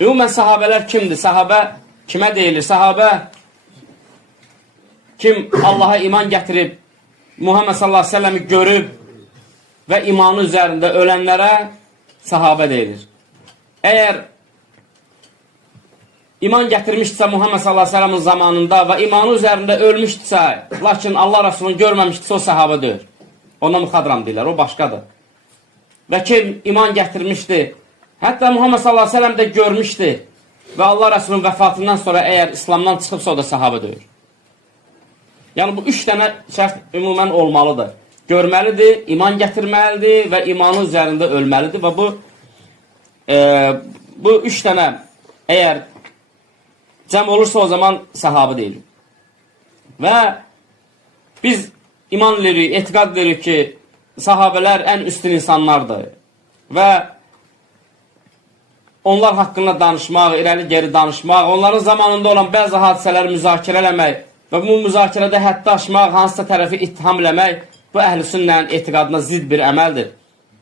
Ümumən sahabələr kimdir? Sahabə kimə deyilir? Sahabə kim Allaha iman gətirib, Muhammed sallallahu aleyhi ve sellem'i görüb və imanı üzərində ölənlərə sahabə deyilir. Əgər iman gətirmişdirsə Muhammed sallallahu aleyhi ve sellem'in zamanında və imanı üzərində ölmüşdürsə, lakin Allah Rasulunu görməmişdirsə o sahabə deyir. Ona müxadram deyirlər, o başqadır. Və kim iman gətirmişdir, hətta Muhammed sallallahu aleyhi ve sellem də görmüşdür və Allah Rasulunun vəfatından sonra əgər İslamdan çıxıbsa o da sahabə deyir. Yəni bu üç dənə şərt ümumən olmalıdır. Görməlidir, iman gətirməlidir və imanı üzərində ölməlidir və bu üç dənə əgər cəm olursa o zaman sahabə deyilir. Və biz iman edirik, etiqad edirik ki, sahabələr ən üstün insanlardır və onlar haqqında danışmaq, irəli geri danışmaq, onların zamanında olan bəzi hadisələri müzakirə eləmək və bu müzakirədə həddi aşmaq, hansısa tərəfi ittiham eləmək bu əhl-i sünnənin etiqadına zidd bir əməldir.